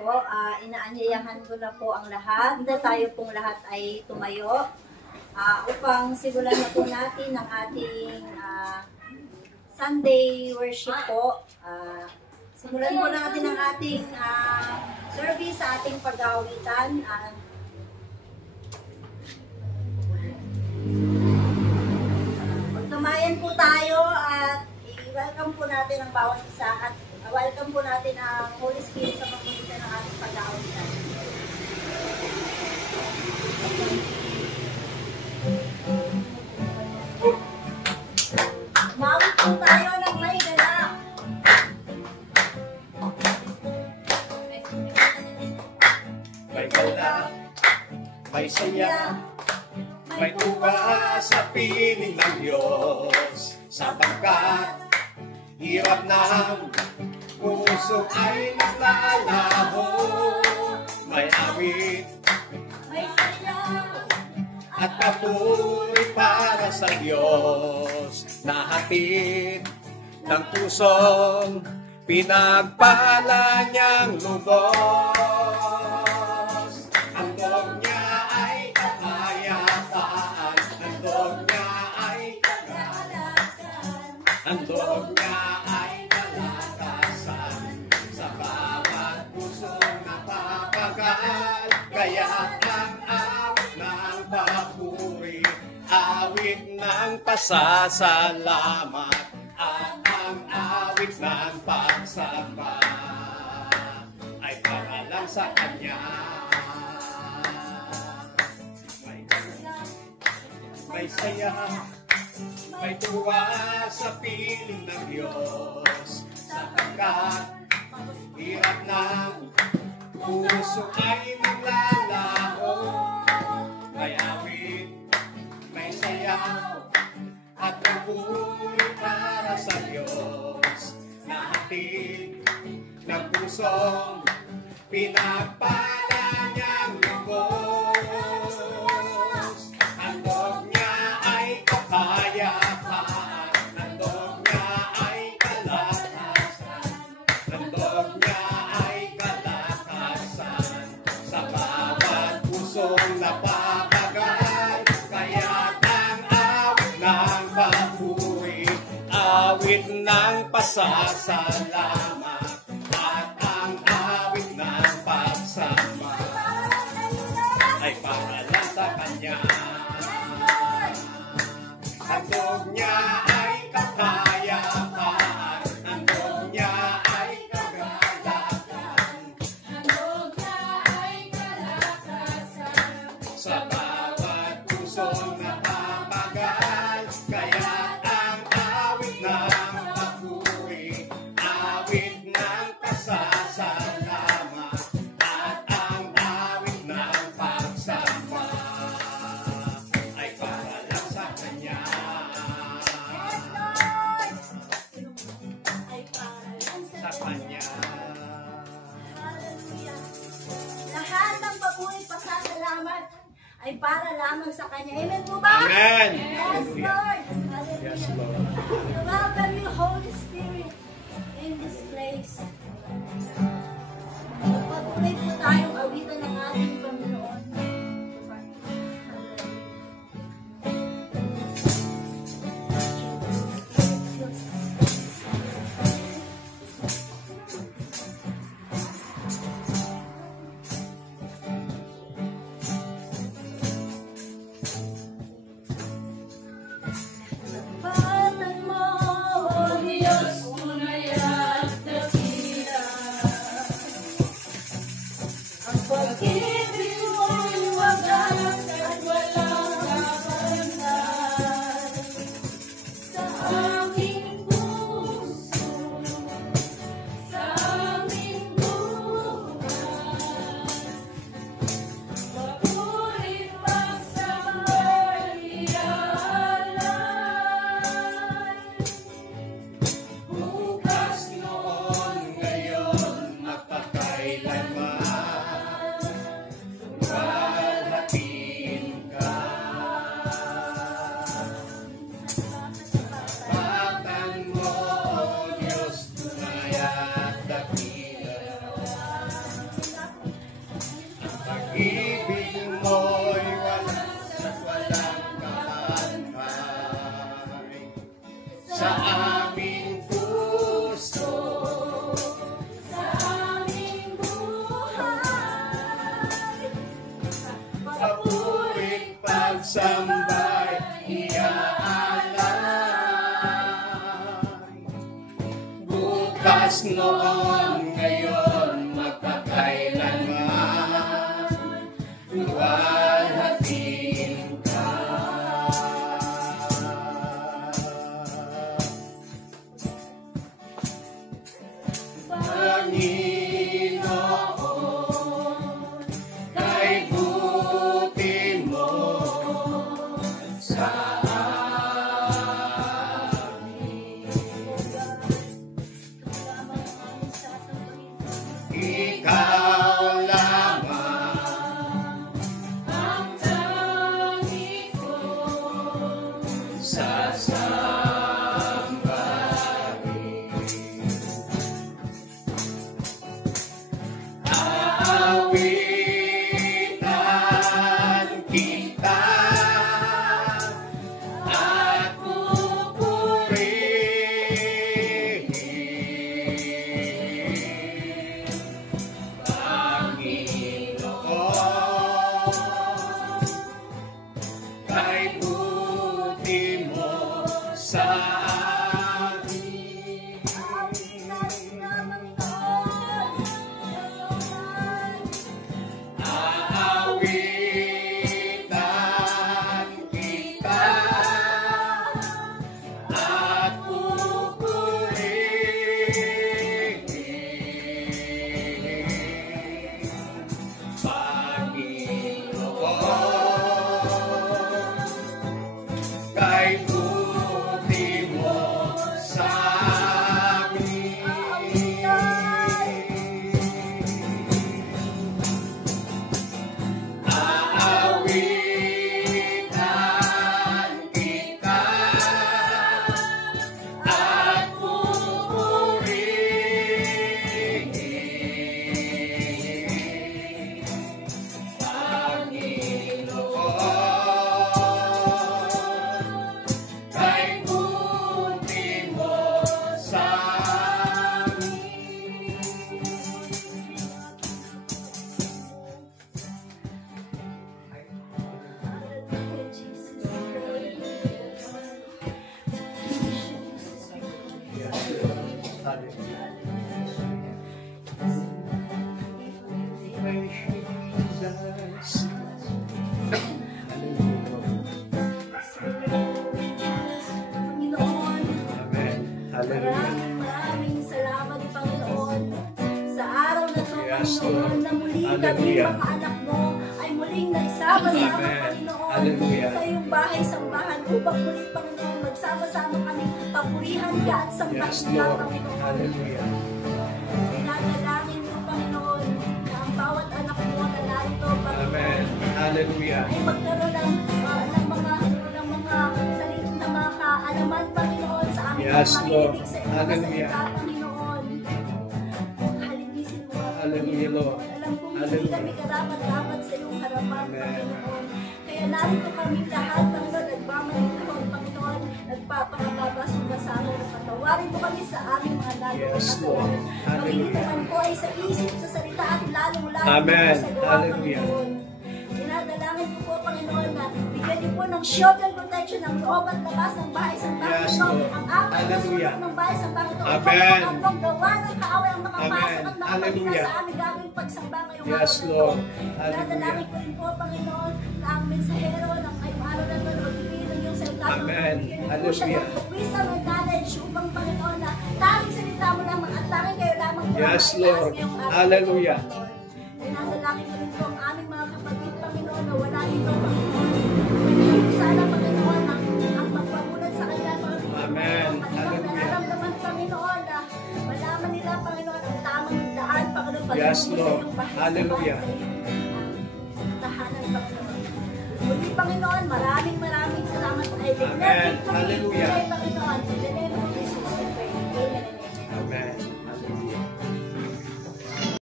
po. Inaanyayahan ko na po ang lahat na tayo pong lahat ay tumayo upang simulan na po natin ang ating Sunday worship po. Simulan po natin ang ating service sa ating pag-aawitan. Magtumayan po tayo at i-welcome po natin ang bawat isa at welcome po natin ang Holy Spirit sa pagpunta ng ating pag-aawitan. Mawit po tayo ng may ganap. May ganap, may saya, may tuwa sa piling ng Diyos. Sapagkat hirap ng puso ay naglalaho. May awit, May saya, at papuri para sa Diyos. Nahatid ng pusong pinagpala niyang lubos. Ang dog niya ay kapayapaan, ang dog niya ay kagalakan, ang dog niya ay kalakasan sa bawat pusong napapagal. Kaya ang awit ng papuri, awit ng pasasalamat, at ang awit ng pagsamba ay para lang sa Kanya. May saya, may tuwa sa piling ng Diyos. Sapagkat hirap ng puso ay naglalaho. May awit, may sayaw, at papuri para sa Diyos. Nahatid ng pusong pinagpala niyang lubos. Ang dog niya ay kapayapaan, ang dog niya ay kalakasan, ang dog niya ay kalakasan sa bawat pusong napapagal. Kaya't ang awit ng papuri, awit ng pasasalamat, at ang awit ng pagsamba ay para lang sa Kanya. Ang dog niya ay kapayapaan, ang dog niya ay kagalakan, ang dog niya ay kalakasan. sa bawat pusong napapagal. Kaya ang awit ng papuri, awit ng pasasalamat, at ang awit ng pagsamba ay para lang sa Kanya. Ay para lang sa Sa Kanya. Hallelujah. Lahat ng papuri, pasasalamat ay para lamang sa Kanya. Amen po ba? Amen. Yes, Lord. Yes, Hallelujah. Lord. We welcome you, Holy Spirit, in this place. Patuloy po tayong awitan ng ating Panginoon. Patan mo, O Diyos, tunay at dakila. Ang pag-ibig mo'y wagas at walang kaparandan. Sa aming puso, sa aming buhay, papuri pagsambay iaalay. Bukas, noon, ngayon, magpakailanman, luwalhatiin ka. Patan mo, O Diyos, tunay at dakila. Yes, noon, ngayon, magpakailanman, luwalhatiin ka. Panginoon, kay buti mo sa ikaw lamang ang tangi ko sasambahin. Aawitan kita at pupurihin, kay buti mo sa amin. Aawitan kita at pupurihin, Panginoon, kay buti mo sa amin. Aawitan kita at pupurihin, Panginoon, kay buti mo sa amin. Panginoon, maraming salamat, Panginoon, sa araw na ito, Yes, Panginoon, Lord. na muli kami, Hallelujah. mga anak mo, ay muling nagsama-sama, Amen. Panginoon, Hallelujah. sa iyong bahay-sambahan, upang muli, Panginoon, magsama-sama kami, papurihan ka at sambahin Yes, ka, Lord. Panginoon. Hallelujah. Dinadalangin mo, Panginoon, na ang bawat anak mo na narito, Panginoon, Amen. Hallelujah. ay magkaroon ng mga salitong na mga kaalaman, Panginoon, sa aming Yes, Lord. makinig sa iyong Hallelujah. salita, Panginoon. Halinisin mo, Hallelujah, Lord. Alam kong hindi Hallelujah. kami karapat-dapat sa iyong harapan, Amen. Panginoon. Kaya narito kami lahat, Panginoon, nagmamanitahon, Panginoon, nagpapakababasong sa amin. Patawarin mo kami sa aming mga lalong Yes, Lord. Hallelujah. Pagkikitaman ko ay sa isip, sa salita at lalong-lalo Amen. sa gawa, Hallelujah. Panginoon. Dinadalangin ko po, Panginoon, na bigyan niyo po ng shield and protection ng loob at labas ng bahay sa Yes, Panginoon. Lord. Ang apat na Hallelujah. sulok ng bahay sa Panginoon. Amen. Ang paggawa ng kaaway ang makapasok Amen. at makapagina Hallelujah. sa aming gagawing pagsamba ngayong Yes, araw na ito. Lord. Dinadalangin ko rin po, Panginoon, na ang mensahero ng ngayong araw na ito na magbibigay ng iyong salita. Amen. Bigyan niyo po siya Hallelujah. ng wisdom and knowledge upang, Panginoon, na tanging salita mo lamang at tanging kayo lamang po ang Yes, maitaas Lord. ngayong araw na ito, Hallelujah. Panginoon. Dinadalangin ko rin po ang aming mga kapatid, Panginoon, na wala dito, Panginoon. Sana, Panginoon, ang pagpamulan sa kanila, Panginoon. Amen. Ang kanilang Hallelujah. nararamdaman, Panginoon, na malaman nila, Panginoon, ang tamang daan, Panginoon, Yes, pagtungo sa Lord. iyong bahay, Hallelujah. sa iyong tahanan, Panginoon. Muli, Panginoon, maraming salamat. I declare Amen. victory Hallelujah. today, Panginoon. In the name of